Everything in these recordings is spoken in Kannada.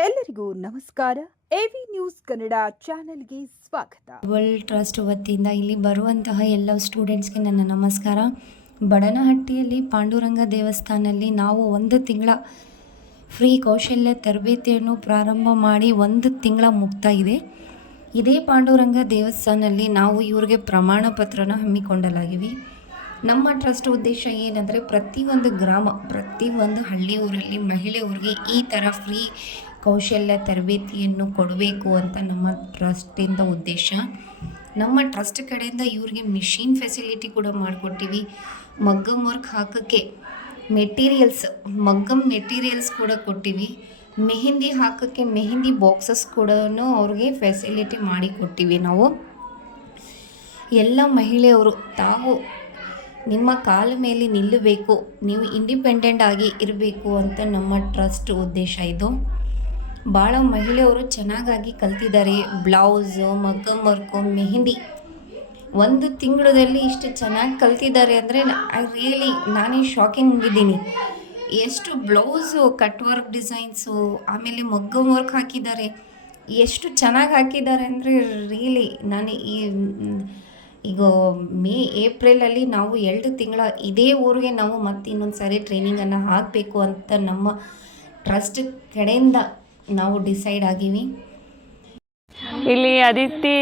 ಎಲ್ಲರಿಗೂ ನಮಸ್ಕಾರ. ಎವಿ ನ್ಯೂಸ್ ಕನ್ನಡ ಚಾನೆಲ್ಗೆ ಸ್ವಾಗತ. ವರ್ಲ್ಡ್ ಟ್ರಸ್ಟ್ ವತಿಯಿಂದ ಇಲ್ಲಿ ಬರುವಂತಹ ಎಲ್ಲ ಸ್ಟೂಡೆಂಟ್ಸ್ಗೆ ನನ್ನ ನಮಸ್ಕಾರ. ಬಡನಹಟ್ಟಿಯಲ್ಲಿ ಪಾಂಡುರಂಗ ದೇವಸ್ಥಾನದಲ್ಲಿ ನಾವು 1 ತಿಂಗಳ ಫ್ರೀ ಕೌಶಲ್ಯ ತರಬೇತಿಯನ್ನು ಪ್ರಾರಂಭ ಮಾಡಿ 1 ತಿಂಗಳ ಮುಕ್ತಾಯಿದೆ. ಇದೇ ಪಾಂಡುರಂಗ ದೇವಸ್ಥಾನದಲ್ಲಿ ನಾವು ಇವ್ರಿಗೆ ಪ್ರಮಾಣ ಪತ್ರನ ಹಮ್ಮಿಕೊಳ್ಳಲಾಗಿವೆ. ನಮ್ಮ ಟ್ರಸ್ಟ್ ಉದ್ದೇಶ ಏನಂದರೆ ಪ್ರತಿಯೊಂದು ಗ್ರಾಮ, ಪ್ರತಿಯೊಂದು ಹಳ್ಳಿ ಊರಲ್ಲಿ ಮಹಿಳೆಯರಿಗೆ ಈ ಥರ ಫ್ರೀ ಕೌಶಲ್ಯ ತರಬೇತಿಯನ್ನು ಕೊಡಬೇಕು ಅಂತ ನಮ್ಮ ಟ್ರಸ್ಟಿಂದ ಉದ್ದೇಶ. ನಮ್ಮ ಟ್ರಸ್ಟ್ ಕಡೆಯಿಂದ ಇವ್ರಿಗೆ ಮಿಷಿನ್ ಫೆಸಿಲಿಟಿ ಕೂಡ ಮಾಡಿಕೊಟ್ಟಿವಿ. ಮಗ್ಗಮ್ ವರ್ಕ್ ಹಾಕೋಕ್ಕೆ ಮಗ್ಗಮ್ ಮೆಟೀರಿಯಲ್ಸ್ ಕೂಡ ಕೊಟ್ಟಿವಿ. ಮೆಹಂದಿ ಹಾಕೋಕ್ಕೆ ಮೆಹಂದಿ ಬಾಕ್ಸಸ್ ಕೂಡ ಅವ್ರಿಗೆ ಫೆಸಿಲಿಟಿ ಮಾಡಿ ಕೊಟ್ಟಿವಿ. ನಾವು ಎಲ್ಲ ಮಹಿಳೆಯರು ತಾವು ನಿಮ್ಮ ಕಾಲ ಮೇಲೆ ನಿಲ್ಲಬೇಕು, ನೀವು ಇಂಡಿಪೆಂಡೆಂಟ್ ಆಗಿ ಇರಬೇಕು ಅಂತ ನಮ್ಮ ಟ್ರಸ್ಟ್ ಉದ್ದೇಶ ಇದು. ಭಾಳ ಮಹಿಳೆಯರು ಚೆನ್ನಾಗಿ ಕಲ್ತಿದ್ದಾರೆ. ಬ್ಲೌಸು, ಮಗ್ಗಮ್ ವರ್ಕು, ಮೆಹಂದಿ 1 ತಿಂಗಳಲ್ಲಿ ಇಷ್ಟು ಚೆನ್ನಾಗಿ ಕಲ್ತಿದ್ದಾರೆ ಅಂದರೆ ನಾನೇ ಶಾಕಿಂಗ್ ಆಗಿದ್ದೀನಿ. ಎಷ್ಟು ಬ್ಲೌಸು ಕಟ್ ವರ್ಕ್ ಡಿಸೈನ್ಸು, ಆಮೇಲೆ ಮಗ್ಗಮ್ ವರ್ಕ್ ಹಾಕಿದ್ದಾರೆ, ಎಷ್ಟು ಚೆನ್ನಾಗಿ ಹಾಕಿದ್ದಾರೆ ಅಂದರೆ ನಾನು ಈಗ ಏಪ್ರಿಲಲ್ಲಿ ನಾವು 2 ತಿಂಗಳ ಇದೇ ಊರಿಗೆ ನಾವು ಮತ್ತೆ ಇನ್ನೊಂದು ಸಾರಿ ಟ್ರೈನಿಂಗನ್ನು ಹಾಕಬೇಕು ಅಂತ ನಮ್ಮ ಟ್ರಸ್ಟ್ ಕಡೆಯಿಂದ ನಾವು ಡಿಸೈಡ್ ಆಗಿವಿ. ಇಲ್ಲಿ ಅದಿತಿ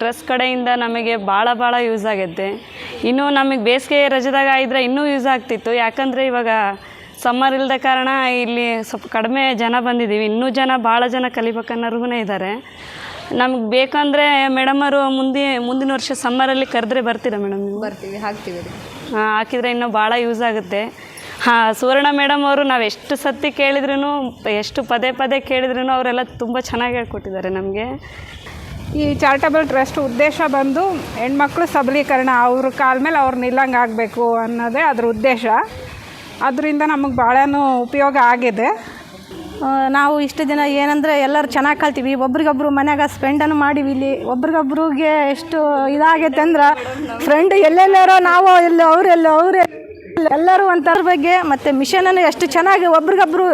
ಟ್ರಸ್ಟ್ ಕಡೆಯಿಂದ ನಮಗೆ ಭಾಳ ಯೂಸ್ ಆಗೈತೆ. ಇನ್ನೂ ನಮಗೆ ಬೇಸಿಗೆ ರಜದಾಗ ಇದ್ದರೆ ಇನ್ನೂ ಯೂಸ್ ಆಗ್ತಿತ್ತು. ಯಾಕಂದರೆ ಇವಾಗ ಸಮ್ಮರ್ ಇಲ್ಲದ ಕಾರಣ ಇಲ್ಲಿ ಸ್ವಲ್ಪ ಕಡಿಮೆ ಜನ ಬಂದಿದ್ದೀವಿ. ಇನ್ನೂ ಭಾಳ ಜನ ಕಲಿಬೇಕನ್ನೋರ್ಗು ಇದ್ದಾರೆ. ನಮ್ಗೆ ಬೇಕಂದರೆ ಮೇಡಮರು ಮುಂದಿನ ವರ್ಷ ಸಮ್ಮರಲ್ಲಿ ಕರೆದ್ರೆ ಬರ್ತೀರಾ ಮೇಡಮ್? ನೀವು? ಬರ್ತೀವಿ, ಹಾಕ್ತೀವಿ. ಹಾಕಿದರೆ ಇನ್ನೂ ಭಾಳ ಯೂಸ್ ಆಗುತ್ತೆ. ಸುವರ್ಣ ಮೇಡಮ್ ಅವರು ನಾವು ಎಷ್ಟು ಸತಿ ಕೇಳಿದ್ರೂ, ಎಷ್ಟು ಪದೇ ಕೇಳಿದ್ರೂ ಅವರೆಲ್ಲ ತುಂಬ ಚೆನ್ನಾಗಿ ಹೇಳ್ಕೊಟ್ಟಿದ್ದಾರೆ ನಮಗೆ. ಈ ಚಾರಿಟಬಲ್ ಟ್ರಸ್ಟ್ ಉದ್ದೇಶ ಬಂದು ಹೆಣ್ಮಕ್ಳು ಸಬಲೀಕರಣ, ಅವ್ರ ಕಾಲ ಮೇಲೆ ಅವ್ರು ನಿಲ್ಲಂಗೆ ಆಗಬೇಕು ಅನ್ನೋದೇ ಅದ್ರ ಉದ್ದೇಶ. ಅದರಿಂದ ನಮಗೆ ಭಾಳನೂ ಉಪಯೋಗ ಆಗಿದೆ. ನಾವು ಇಷ್ಟು ದಿನ ಏನಂದರೆ ಎಲ್ಲರೂ ಚೆನ್ನಾಗಿ ಕಲ್ತೀವಿ, ಒಬ್ರಿಗೊಬ್ರು ಮನ್ಯಾಗ ಸ್ಪೆಂಡನ್ನು ಮಾಡಿವಿ. ಇಲ್ಲಿ ಒಬ್ರಿಗೊಬ್ರಿಗೆ ಎಷ್ಟು ಇದಾಗೈತೆ ಅಂದ್ರೆ ಫ್ರೆಂಡ್ ಎಲ್ಲೆಲ್ಲಾರೋ ನಾವು ಅವರೆಲ್ಲ ಎಲ್ಲರೂ ಒಂಥರ ಬಗ್ಗೆ. ಮತ್ತು ಮಿಷನನ್ನು ಎಷ್ಟು ಚೆನ್ನಾಗಿ ಒಬ್ರಿಗೊಬ್ರು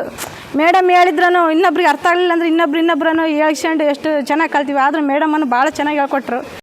ಮೇಡಮ್ ಹೇಳಿದ್ರೂ ಇನ್ನೊಬ್ರಿಗೆ ಅರ್ಥ ಆಗಲಿಲ್ಲ ಅಂದರೆ ಇನ್ನೊಬ್ರನ್ನು ಹೇಳ್ಕೊಂಡು ಎಷ್ಟು ಚೆನ್ನಾಗಿ ಕಲ್ತೀವಿ. ಆದರೂ ಮೇಡಮನ್ನು ಭಾಳ ಚೆನ್ನಾಗಿ ಹೇಳ್ಕೊಟ್ರು.